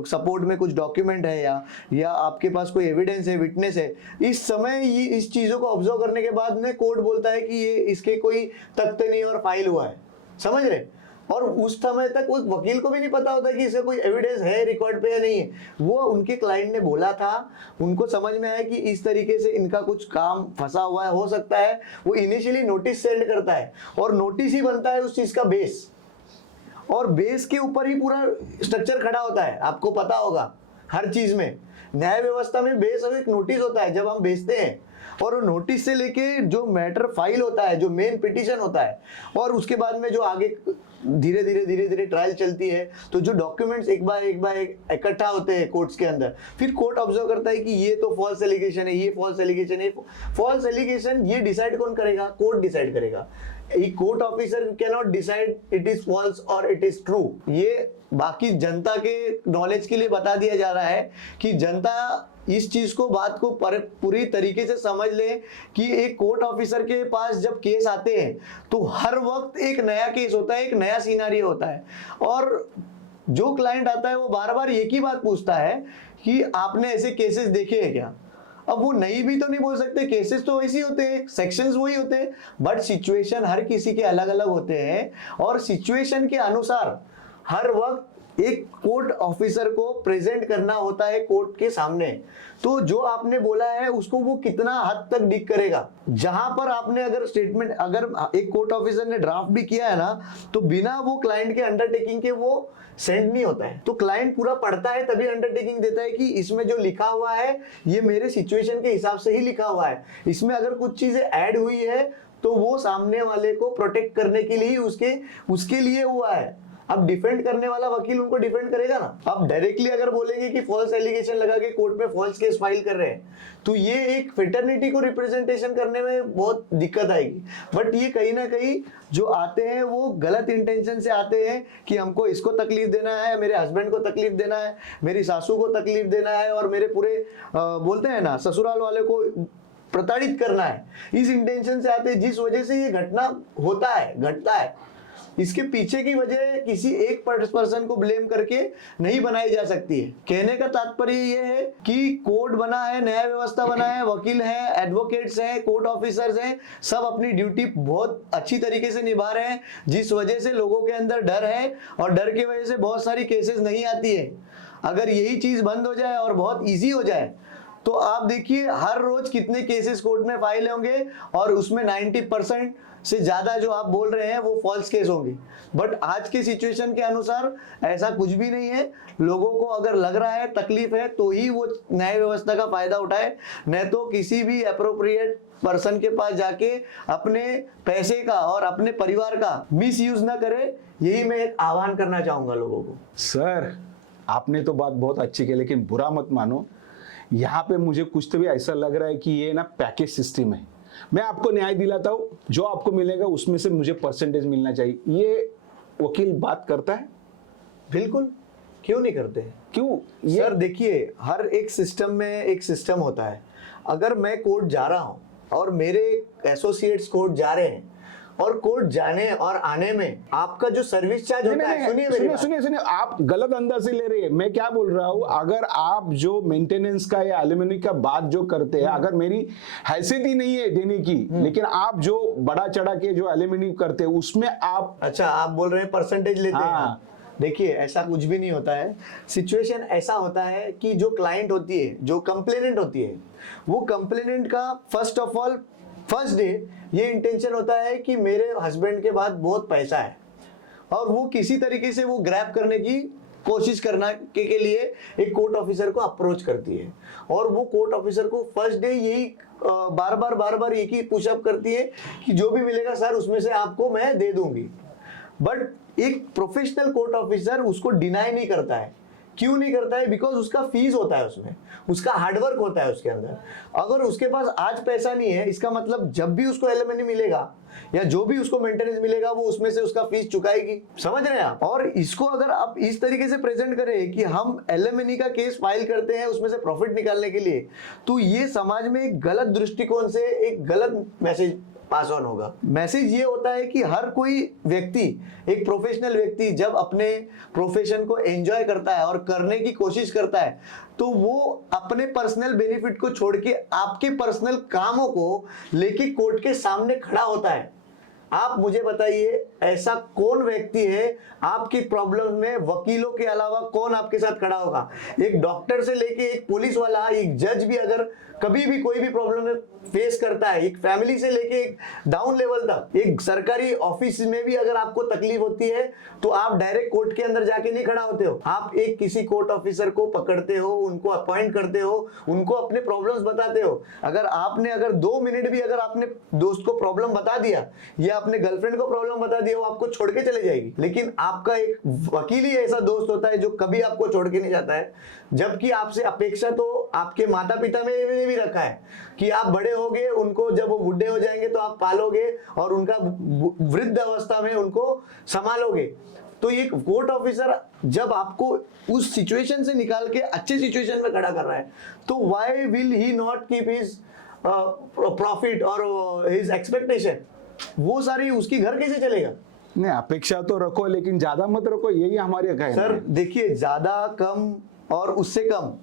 सपोर्ट में कुछ डॉक्यूमेंट है या आपके पास कोई एविडेंस है, विटनेस है, इस समय ये इस चीजों को ऑब्जर्व करने के बाद में कोर्ट बोलता है कि ये इसके कोई तख्ते नहीं और फाइल हुआ है, समझ रहे। और उस समय तक उस वकील को भी नहीं पता होता कि इसका कोई एविडेंस है रिकॉर्ड पे या नहीं है। वो उनके क्लाइंट ने बोला था, उनको समझ में आया कि इस तरीके से इनका कुछ काम फंसा हुआ है, हो सकता है। वो इनिशियली नोटिस सेंड करता है और नोटिस ही बनता है उस चीज का बेस, और बेस के ऊपर ही पूरा स्ट्रक्चर खड़ा होता है। आपको पता होगा हर चीज में, न्याय व्यवस्था में बेस और एक नोटिस होता है जब हम भेजते हैं, और नोटिस से लेके जो मैटर फाइल होता है, जो मेन पिटीशन होता है, और उसके बाद में जो आगे धीरे धीरे ट्रायल चलती है, तो जो डॉक्यूमेंट्स एक बार इकट्ठा होते हैं कोर्ट्स के अंदर, फिर कोर्ट ऑब्जर्व करता है कि ये तो फॉल्स एलिगेशन है, ये फॉल्स एलिगेशन है। फॉल्स एलिगेशन ये डिसाइड कौन करेगा? कोर्ट डिसाइड करेगा। A court officer can not decide it is false और इट इज ट्रू। ये बाकी जनता के नॉलेज के लिए बता दिया जा रहा है कि जनता इस चीज को, बात को पूरी तरीके से समझ ले कि एक कोर्ट ऑफिसर के पास जब केस आते हैं तो हर वक्त एक नया केस होता है, एक नया सिनेरियो होता है, और जो क्लाइंट आता है वो बार बार एक ही बात पूछता है कि आपने ऐसे केसेस देखे हैं क्या? अब वो नहीं भी तो नहीं बोल सकते, केसेस तो वैसे ही होते हैं, सेक्शंस वही होते हैं, बट सिचुएशन हर किसी के अलग अलग होते हैं, और सिचुएशन के अनुसार हर वक्त एक कोर्ट ऑफिसर को प्रेजेंट करना होता है कोर्ट के सामने। तो जो आपने बोला है उसको वो कितना हद तक डिक करेगा। जहां पर आपने अगर स्टेटमेंट, अगर एक कोर्ट ऑफिसर ने ड्राफ्ट भी किया है ना, तो बिना वो क्लाइंट के अंडरटेकिंग के वो सेंड नहीं होता है। तो क्लाइंट पूरा पढ़ता है तभी अंडरटेकिंग देता है कि इसमें जो लिखा हुआ है ये मेरे सिचुएशन के हिसाब से ही लिखा हुआ है, इसमें अगर कुछ चीजें ऐड हुई है तो वो सामने वाले को प्रोटेक्ट करने के लिए उसके लिए हुआ है। अब डिफेंड करने वाला वकील उनको डिफेंड करेगा ना। अब डायरेक्टली अगर बोलेंगे कि फॉल्स एलिगेशन लगा के कोर्ट में फॉल्स केस फाइल कर रहे हैं, तो ये एक फेटर्निटी को रिप्रेजेंटेशन करने में बहुत दिक्कत आएगी। बट ये कहीं ना कहीं जो आते हैं वो गलत इंटेंशन से आते हैं कि हमको इसको तकलीफ देना है, मेरे हस्बैंड को तकलीफ देना है, मेरी सासू को तकलीफ देना है, और मेरे पूरे बोलते हैं ना ससुराल वाले को प्रताड़ित करना है। इस इंटेंशन से आते हैं, जिस वजह से ये घटना घटता है। इसके पीछे की वजह किसी एक पर्सन को ब्लेम करके नहीं बनाई जा सकती है। कहने का तात्पर्य ये है कि कोर्ट बना है, न्याय व्यवस्था बना है, वकील है, एडवोकेट्स हैं, कोर्ट ऑफिसर्स हैं, सब अपनी ड्यूटी बहुत अच्छी तरीके से निभा रहे हैं, जिस वजह से लोगों के अंदर डर है, और डर की वजह से बहुत सारी केसेस नहीं आती है। अगर यही चीज बंद हो जाए और बहुत ईजी हो जाए, तो आप देखिए हर रोज कितने केसेस कोर्ट में फाइल होंगे, और उसमें 90% से ज्यादा जो आप बोल रहे हैं वो फॉल्स केस होंगे। बट आज के सिचुएशन के अनुसार ऐसा कुछ भी नहीं है। लोगों को अगर लग रहा है, तकलीफ है, तो ही वो न्याय व्यवस्था का फायदा उठाए, नहीं तो किसी भी अप्रोप्रिएट पर्सन के पास जाके अपने पैसे का और अपने परिवार का मिस यूज ना करे। यही मैं एक आह्वान करना चाहूंगा लोगों को। सर, आपने तो बात बहुत अच्छी की, लेकिन बुरा मत मानो, यहाँ पे मुझे कुछ तो भी ऐसा लग रहा है कि ये ना पैकेज सिस्टम है। मैं आपको न्याय दिलाता हूँ, जो आपको मिलेगा उसमें से मुझे परसेंटेज मिलना चाहिए। ये वकील बात करता है? बिल्कुल, क्यों नहीं करते? क्यों? सर देखिए, हर एक सिस्टम में एक सिस्टम होता है। अगर मैं कोर्ट जा रहा हूँ और मेरे एसोसिएट्स कोर्ट जा रहे हैं, और कोर्ट जाने और आने में आपका जो सर्विस चार्ज होता है, सुनिए, आप गलत अंदाज से ले रहे हैं। मैं क्या बोल रहा हूँ, अगर आप जो मेंटेनेंस का या एल्यूमिनी का बात जो करते हैं, अगर मेरी हैसियत ही नहीं है देने की, लेकिन आप जो बड़ा चढ़ा के जो एल्यूमिनी करते हैं उसमें आप, अच्छा आप बोल रहे हैं परसेंटेज लेते हैं। देखिए, ऐसा कुछ भी नहीं होता है। सिचुएशन ऐसा होता है कि जो क्लाइंट होती है, जो कंप्लेनेंट होती है, वो कंप्लेनेंट का first of all first day ये इंटेंशन होता है कि मेरे हस्बैंड के बाद बहुत पैसा है, और वो किसी तरीके से वो ग्रैब करने की कोशिश करना के लिए एक कोर्ट ऑफिसर को अप्रोच करती है, और वो कोर्ट ऑफिसर को फर्स्ट डे यही बार बार एक ही पुशअप करती है कि जो भी मिलेगा सर उसमें से आपको मैं दे दूंगी। बट एक प्रोफेशनल कोर्ट ऑफिसर उसको डिनाई नहीं करता है। क्यों नहीं करता है? बिकॉज उसका फीस होता है, उसमें उसका हार्डवर्क होता है उसके अंदर। अगर उसके पास आज पैसा नहीं है, इसका मतलब जब भी उसको एलिमनी मिलेगा या जो भी उसको मेंटेनेंस मिलेगा, वो उसमें से उसका फीस चुकाएगी। समझ रहे हैं आप? और इसको अगर आप इस तरीके से प्रेजेंट करें कि हम एलिमनी का केस फाइल करते हैं उसमें से प्रॉफिट निकालने के लिए, तो ये समाज में एक गलत दृष्टिकोण से एक गलत मैसेज पास ऑन होगा। मैसेज ये होता है कि हर कोई व्यक्ति, एक प्रोफेशनल व्यक्ति जब अपने प्रोफेशन को एंजॉय करता है और करने की कोशिश करता है, तो वो अपने पर्सनल बेनिफिट को छोड़ के आपके पर्सनल कामों को लेके कोर्ट के सामने खड़ा होता है। आप मुझे बताइए, ऐसा कौन व्यक्ति है आपकी प्रॉब्लम में वकीलों के अलावा कौन आपके साथ खड़ा होगा? एक डॉक्टर से लेके एक पुलिस वाला, एक जज भी अगर कभी भी कोई भी प्रॉब्लम फेस करता है, एक फैमिली से लेके एक डाउन लेवल तक, एक सरकारी ऑफिस में भी अगर आपको तकलीफ होती है, तो आप डायरेक्ट कोर्ट के अंदर जाके नहीं खड़ा होते हो। आप एक किसी कोर्ट ऑफिसर को पकड़ते हो, उनको अपॉइंट करते हो, उनको अपने प्रॉब्लम्स बताते हो। अगर 2 मिनट भी अगर आपने दोस्त को प्रॉब्लम बता दिया या अपने गर्लफ्रेंड को प्रॉब्लम बता दिया, वो आपको छोड़ के चले जाएगी। लेकिन आपका एक वकील ही ऐसा दोस्त होता है जो कभी आपको छोड़ के नहीं जाता है। जबकि आपसे अपेक्षा तो आपके माता पिता ने भी रखा है कि आप बड़े होगे, उनको जब वो बुढ़े हो जाएंगे तो आप पालोगे और उनका वृद्ध अवस्था में उनको संभालोगे। तो एक कोर्ट ऑफिसर जब आपको उस सिचुएशन से निकाल के अच्छे सिचुएशन में खड़ा कर रहा है, तो why will he not keep his profit और हिज एक्सपेक्टेशन? वो सारी उसकी घर कैसे चलेगा? नहीं, अपेक्षा तो रखो, लेकिन ज्यादा मत रखो, यही हमारे कहना है। सर देखिए, ज्यादा कम और उससे कम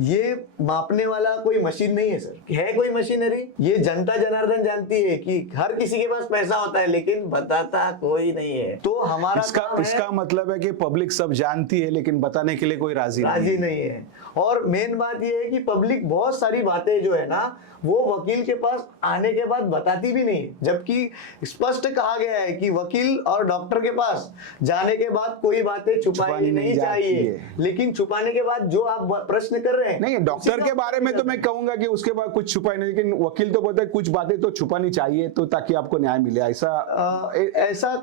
ये मापने वाला कोई मशीन नहीं है सर। है कोई मशीनरी? ये जनता जनार्दन जानती है कि हर किसी के पास पैसा होता है, लेकिन बताता कोई नहीं है। तो हमारा इसका मतलब है कि पब्लिक सब जानती है, लेकिन बताने के लिए कोई राजी नहीं है। और मेन बात ये है कि पब्लिक बहुत सारी बातें जो है ना, वो वकील के पास आने के बाद बताती भी नहीं है। जबकि स्पष्ट कहा गया है कि वकील और डॉक्टर के पास जाने के बाद कोई बातें छुपानी नहीं चाहिए। लेकिन छुपाने के बाद जो आप प्रश्न कर रहे हैं, नहीं, डॉक्टर के बारे में तो मैं कहूंगा कि उसके बाद कुछ छुपाई नहीं, लेकिन वकील तो बोलता है कुछ बातें तो छुपानी चाहिए, तो ताकि आपको न्याय मिले। ऐसा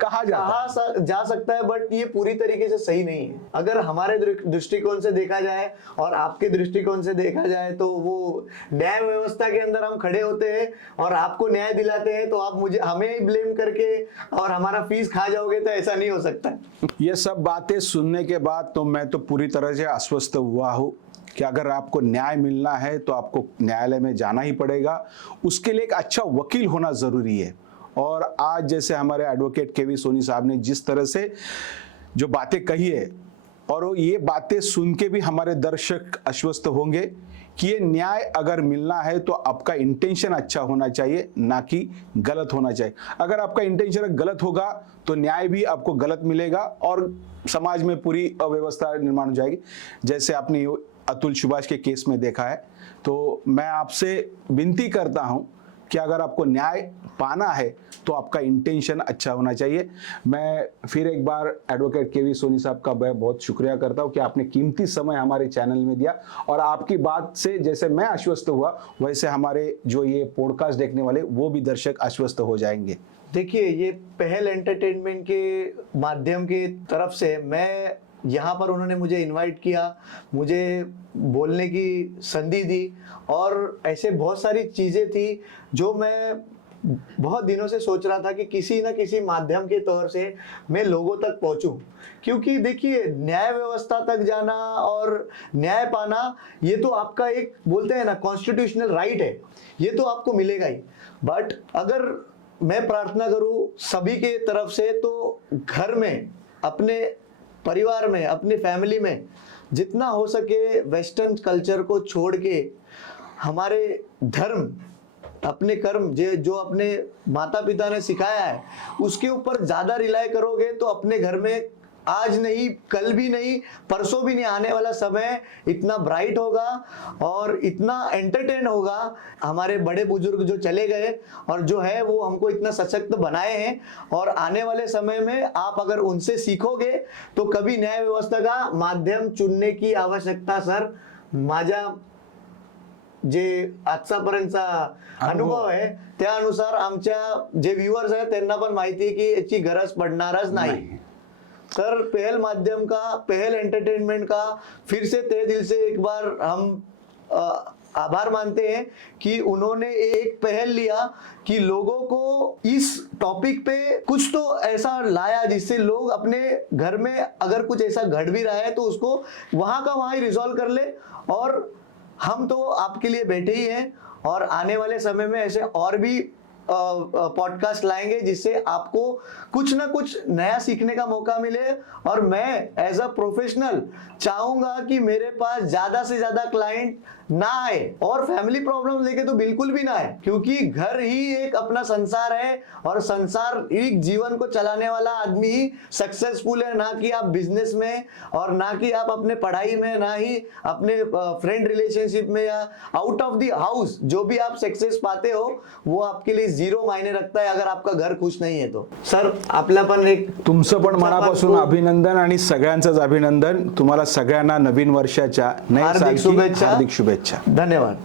कहा जाता है। जा सकता है, बट ये पूरी तरीके से सही नहीं है। अगर हमारे दृष्टिकोण से देखा जाए और आपके दृष्टिकोण से देखा जाए तो वो न्याय व्यवस्था के अंदर हम खड़े होते हैं और आपको न्याय दिलाते हैं, तो आप हमें ही ब्लेम करके और हमारा फीस खा जाओगे, तो ऐसा नहीं हो सकता। ये सब बातें सुनने के बाद तो मैं तो पूरी तरह से आश्वस्त हुआ हूँ कि अगर आपको न्याय मिलना है तो आपको न्यायालय में जाना ही पड़ेगा। उसके लिए एक अच्छा वकील होना जरूरी है। और आज जैसे हमारे एडवोकेट केवी सोनी साहब ने जिस तरह से जो बातें कही है, और ये बातें सुन के भी हमारे दर्शक आश्वस्त होंगे कि ये न्याय अगर मिलना है तो आपका इंटेंशन अच्छा होना चाहिए, ना कि गलत होना चाहिए। अगर आपका इंटेंशन गलत होगा तो न्याय भी आपको गलत मिलेगा और समाज में पूरी अव्यवस्था निर्माण हो जाएगी, जैसे आपने अतुल सुभाष के केस में देखा है। तो मैं आपसे विनती करता हूं कि अगर आपको न्याय पाना है तो आपका इंटेंशन अच्छा होना चाहिए। मैं फिर एक बार एडवोकेट केवी सोनी साहब का मैं बहुत शुक्रिया करता हूं कि आपने कीमती समय हमारे चैनल में दिया, और आपकी बात से जैसे मैं आश्वस्त हुआ वैसे हमारे जो ये पॉडकास्ट देखने वाले वो भी दर्शक आश्वस्त हो जाएंगे। देखिए, ये पहल एंटरटेनमेंट के माध्यम की तरफ से मैं यहाँ पर उन्होंने मुझे इनवाइट किया, मुझे बोलने की संधि दी, और ऐसे बहुत सारी चीज़ें थी जो मैं बहुत दिनों से सोच रहा था कि किसी न किसी माध्यम के तौर से मैं लोगों तक पहुंचूं। क्योंकि देखिए, न्याय व्यवस्था तक जाना और न्याय पाना ये तो आपका एक बोलते हैं ना कॉन्स्टिट्यूशनल राइट है, ये तो आपको मिलेगा ही। बट अगर मैं प्रार्थना करूं सभी के तरफ से, तो घर में, अपने परिवार में, अपनी फैमिली में जितना हो सके वेस्टर्न कल्चर को छोड़ के हमारे धर्म, अपने कर्म जो अपने माता पिता ने सिखाया है उसके ऊपर ज्यादा रिलाय करोगे तो अपने घर में आज नहीं, कल भी नहीं, परसों भी नहीं, आने वाला समय इतना ब्राइट होगा और इतना एंटरटेन होगा। हमारे बड़े बुजुर्ग जो चले गए और जो है वो हमको इतना सशक्त बनाए हैं, और आने वाले समय में आप अगर उनसे सीखोगे तो कभी न्याय व्यवस्था का माध्यम चुनने की आवश्यकता सर माझ्या जे आजचापर्यंतचा अनुभव आहे त्यानुसार आमच्या जे व्ह्युअर्स आहेत त्यांना पण माहिती आहे की याची गरज पडणारच नाही। सर, पहल माध्यम का, पहल एंटरटेनमेंट का फिर से तहे दिल से एक बार हम आभार मानते हैं कि उन्होंने एक पहल लिया कि लोगों को इस टॉपिक पे कुछ तो ऐसा लाया जिससे लोग अपने घर में अगर कुछ ऐसा घट भी रहा है तो उसको वहां का वहां ही रिजॉल्व कर ले। और हम तो आपके लिए बैठे ही हैं, और आने वाले समय में ऐसे और भी पॉडकास्ट लाएंगे जिससे आपको कुछ ना कुछ नया सीखने का मौका मिले। और मैं एज अ प्रोफेशनल चाहूंगा कि मेरे पास ज्यादा से ज्यादा क्लाइंट ना आए, और फैमिली प्रॉब्लम लेके तो बिल्कुल भी ना आए, क्योंकि घर ही एक अपना संसार है और संसारिक जीवन को चलाने वाला आदमी ही सक्सेसफुल है, ना कि आप बिजनेस में और ना कि आप अपने पढ़ाई में, ना ही अपने फ्रेंड रिलेशनशिप में या आउट ऑफ द हाउस जो भी आप सक्सेस पाते हो वो आपके लिए जीरो मायने रखता है अगर आपका घर खुश नहीं है तो। सर, आपला पण एक तुमचं पण मनापासून अभिनंदन आणि सगळ्यांचंच अभिनंदन। तुम्हाला सगळ्यांना नवीन वर्षाच्या हार्दिक शुभेच्छा। हार्दिक शुभेच्छा। धन्यवाद।